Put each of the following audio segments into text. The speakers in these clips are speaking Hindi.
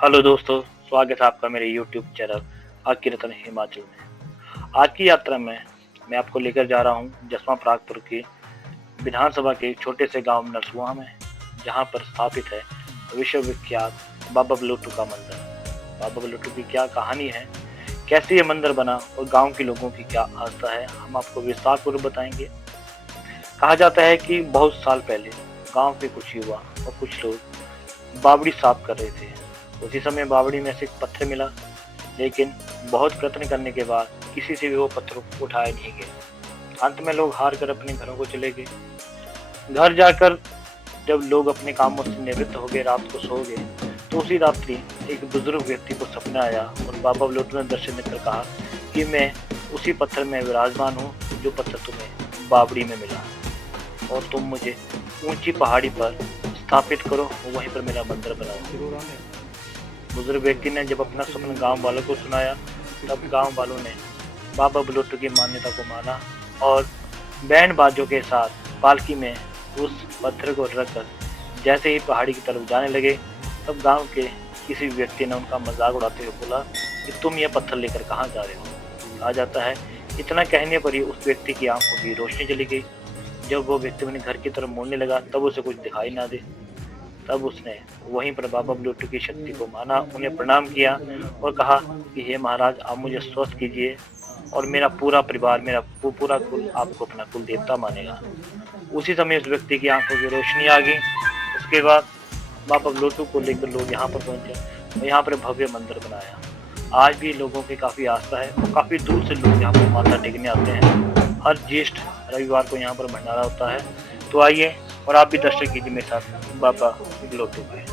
हेलो दोस्तों, स्वागत है आपका मेरे यूट्यूब चैनल अकीरतन हिमाचल में। आज की यात्रा में मैं आपको लेकर जा रहा हूँ जसवां परागपुर की विधानसभा के एक छोटे से गांव नरसुआ में, जहां पर स्थापित है विश्वविख्यात बाबा बलूटू का मंदिर। बाबा बलूटू की क्या कहानी है, कैसे ये मंदिर बना और गांव के लोगों की क्या आस्था है, हम आपको विस्तार पूर्वक बताएंगे। कहा जाता है कि बहुत साल पहले गांव के कुछ युवा और कुछ लोग बावड़ी साफ कर रहे थे। उसी समय बावड़ी में से एक पत्थर मिला, लेकिन बहुत प्रयत्न करने के बाद किसी से भी वो पत्थर उठाया नहीं गया। अंत में लोग हार कर अपने घरों को चले गए। घर जाकर जब लोग अपने कामों से निवृत्त हो गए, रात को सो गए, तो उसी रात्रि एक बुजुर्ग व्यक्ति को सपना आया और बाबा बलूटू ने दर्शन देकर कहा कि मैं उसी पत्थर में विराजमान हूँ जो पत्थर तुम्हें बावड़ी में मिला, और तुम मुझे ऊंची पहाड़ी पर स्थापित करो और वहीं पर मेरा मंदिर बनाओ। बुजुर्ग व्यक्ति ने जब अपना सपना गांव वालों को सुनाया, तब गांव वालों ने बाबा बलूटू की मान्यता को माना और बैंड बाजों के साथ पालकी में उस पत्थर को रखकर जैसे ही पहाड़ी की तरफ जाने लगे, तब गांव के किसी व्यक्ति ने उनका मजाक उड़ाते हुए बोला कि तुम यह पत्थर लेकर कहाँ जा रहे हो। कहा जाता है इतना कहने पर ही उस व्यक्ति की आंखों की रोशनी चली गई। जब वो व्यक्ति अपने घर की तरफ मुड़ने लगा, तब उसे कुछ दिखाई ना दे। तब उसने वहीं पर बाबा बलूटू की शक्ति को माना, उन्हें प्रणाम किया और कहा कि हे महाराज, आप मुझे स्वस्थ कीजिए और मेरा पूरा परिवार, मेरा पूरा कुल आपको अपना कुल देवता मानेगा। उसी समय उस व्यक्ति की आंखों की रोशनी आ गई। उसके बाद बाबा बलूटू को लेकर लोग यहाँ पर पहुंचे और यहाँ पर भव्य मंदिर बनाया। आज भी लोगों की काफी आस्था है और काफी दूर से लोग यहाँ पर माथा टेकने आते हैं। हर ज्येष्ठ रविवार को यहाँ पर भंडारा होता है। तो आइए और आप भी दर्शन कीजिए मेरे साथ बाबा बलूटू के।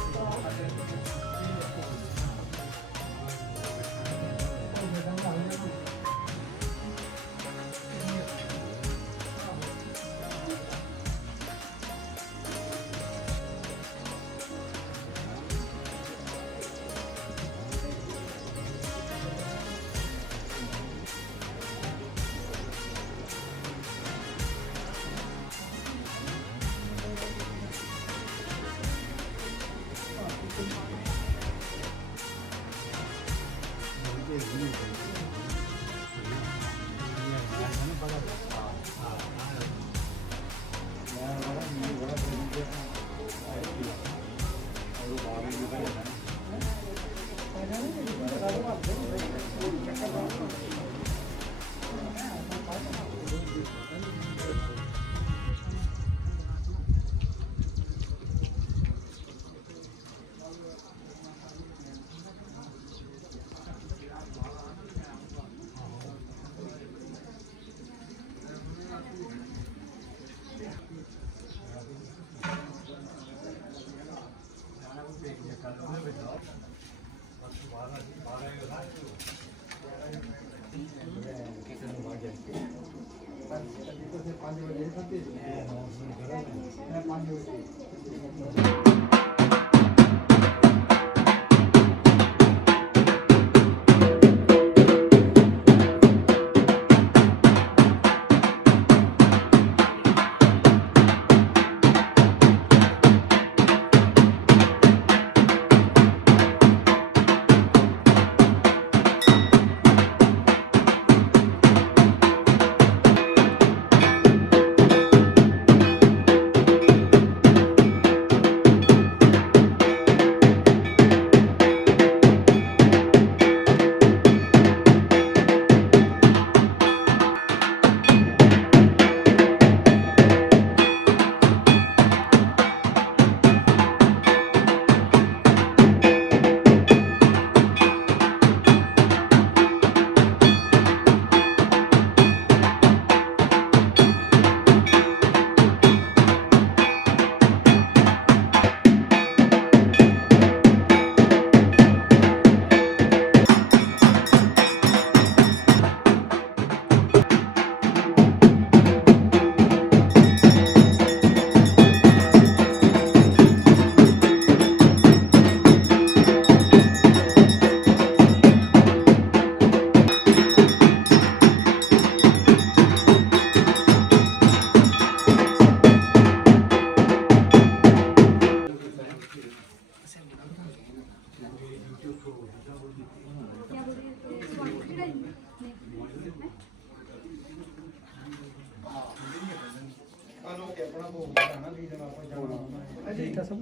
देखा सब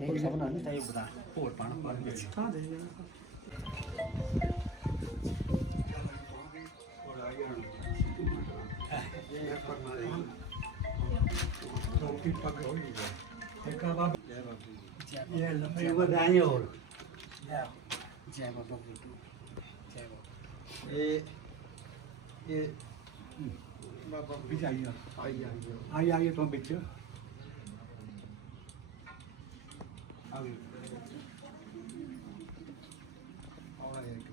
नहीं सब ना नहीं ਇਹ ਬਤਾ ਹੋਰ ਪਾਣਾ ਵਿੱਚ हाँ दे ਰੋਟੀ ਪੱਕ ਹੋਈ ਹੈ ਇੱਕ ਬਾਬ ਇਹ ਲੰਮੇ जय ਉਮਰ ਆਏ ਹੋਰ जय बाबा बुद्धू जय बाबा ਇਹ ਬਾਬਾ ਵੀ ਆਈਆ ਆਈ ਤੋਂ ਵਿੱਚ ਆ ਗਈ ਆਵਾ ਹੈ ਕਿ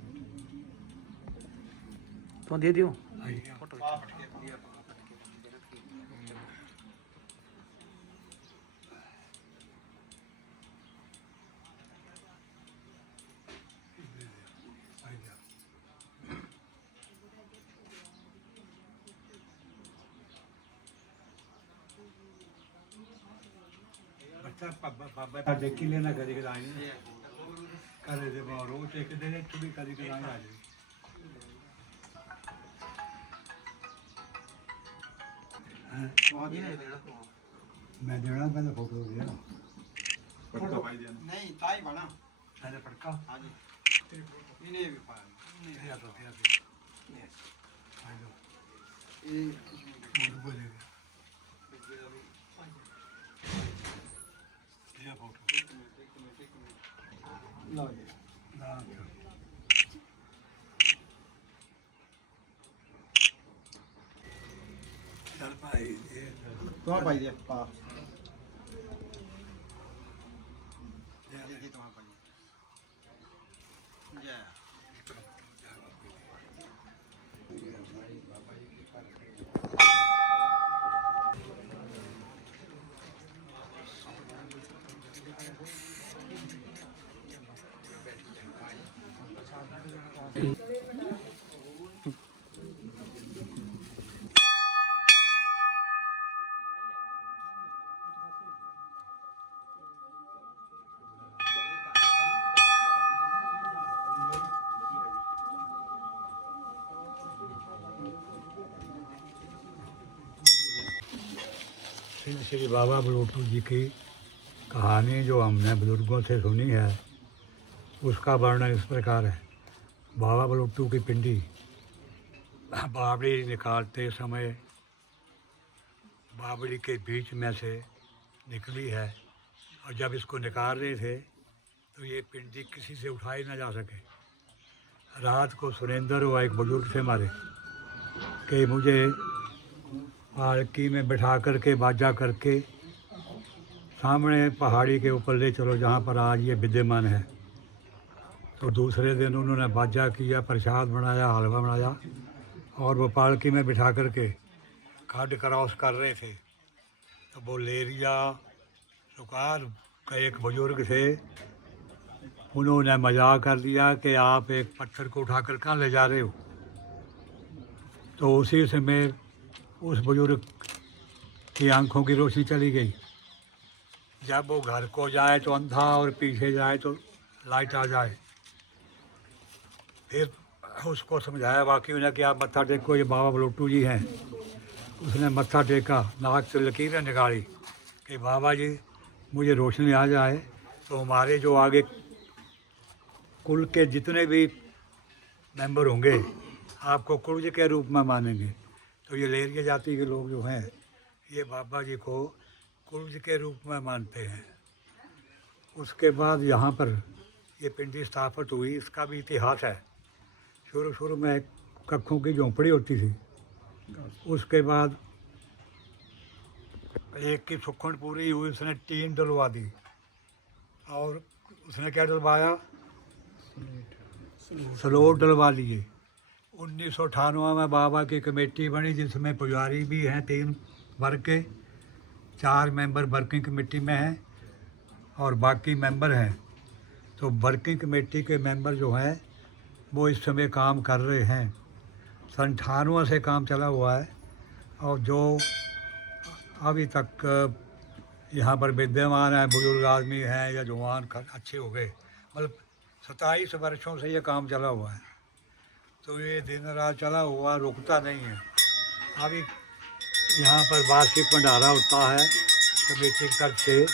तो दे दियो ਆਈ बच्चा बाबा देखी लेना कभी कदाई करे दे रोज एक दिन तू भी कभी कदाई आ जाए मैं देना पहले फोटो दिया पटका भाई दिया नहीं ताई बना पहले पटका हाँ जी इन्हें भी पाया तेरा तो हेलो ये फोटो बोलेगा तेरा फोटो लो जी ना चल भाई ये तुम्हारा भाई दिया पा दे देखिए तुम्हारा भाई जय श्री बाबा बलूटू जी की कहानी जो हमने बुजुर्गों से सुनी है उसका वर्णन इस प्रकार है। बाबा बलूटू की पिंडी बावड़ी निकालते समय बावड़ी के बीच में से निकली है और जब इसको निकाल रहे थे तो ये पिंडी किसी से उठाई ना जा सके। रात को सुरेंद्र हुआ एक बुजुर्ग से मारे कि मुझे पालकी में बिठा करके बाजा करके सामने पहाड़ी के ऊपर ले चलो जहाँ पर आज ये विद्यमान है। तो दूसरे दिन उन्होंने बाजा किया, प्रसाद बनाया, हलवा बनाया और वो पालकी में बिठा करके खड्ड क्रॉस कर रहे थे। तो वो लेरिया सुकार का एक बुजुर्ग थे, उन्होंने मजाक कर दिया कि आप एक पत्थर को उठाकर कहाँ ले जा रहे हो। तो उसी समय उस बुजुर्ग की आंखों की रोशनी चली गई। जब वो घर को जाए तो अंधा और पीछे जाए तो लाइट आ जाए। फिर उसको समझाया बाकी उन्हें कि आप मत्था टेको, ये बाबा बलूटू जी हैं। उसने मत्था टेका, नाक से लकीरें निकाली कि बाबा जी मुझे रोशनी आ जाए तो हमारे जो आगे कुल के जितने भी मेंबर होंगे आपको कुर्ज के रूप में मानेंगे। तो ये लेरिया जाति के लोग जो हैं ये बाबा जी को कुर्ज के रूप में मानते हैं। उसके बाद यहाँ पर ये पिंडी स्थापित हुई, इसका भी इतिहास है। शुरू में कक्षों की झोंपड़ी होती थी, उसके बाद एक की सुखण पूरी हुई, उसने टीन डलवा दी और उसने क्या डलवाया, स्लोट डलवा लिए। 1998 में बाबा की कमेटी बनी जिसमें पुजारी भी हैं 3 वर्ग के, 4 मेंबर वर्किंग कमेटी में हैं और बाकी मेंबर हैं। तो वर्किंग कमेटी के मेंबर जो हैं वो इस समय काम कर रहे हैं। 98 से काम चला हुआ है और जो अभी तक यहाँ पर विद्यमान है, बुजुर्ग आदमी हैं या जवान अच्छे हो गए, मतलब 27 वर्षों से ये काम चला हुआ है। तो ये दिन रात चला हुआ, रुकता नहीं है। अभी यहाँ पर वार्षिक भंडारा होता है कमेटी की तरफ से,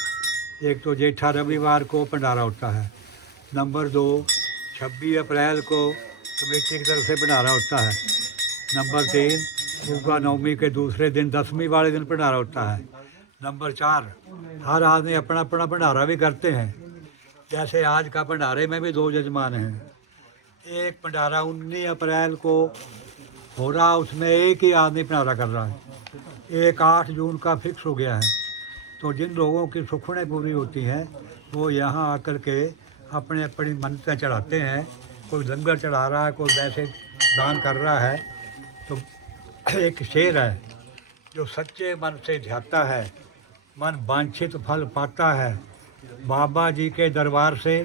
एक तो जेठा रविवार को भंडारा होता है, नंबर 2 26 अप्रैल को कमेटी की तरफ से भंडारा होता है, नंबर 3 पूगा नवमी के दूसरे दिन 10वीं वाले दिन भंडारा होता है, नंबर 4 हर आदमी अपना अपना भंडारा भी करते हैं। जैसे आज का भंडारे में भी 2 जजमान हैं। एक भंडारा 19 अप्रैल को हो रहा, उसमें एक ही आदमी भंडारा कर रहा है। एक 8 जून का फिक्स हो गया है। तो जिन लोगों की सुखने पूरी होती हैं वो यहाँ आकर के अपने अपनी मन्नतें चढ़ाते हैं। कोई लंगर चढ़ा रहा है, कोई वैसे दान कर रहा है। तो एक शेर है, जो सच्चे मन से ध्याता है मन वांछित फल पाता है, बाबा जी के दरबार से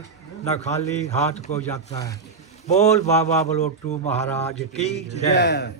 न खाली हाथ को जाता है। बोल बाबा बलोटू महाराज की जय।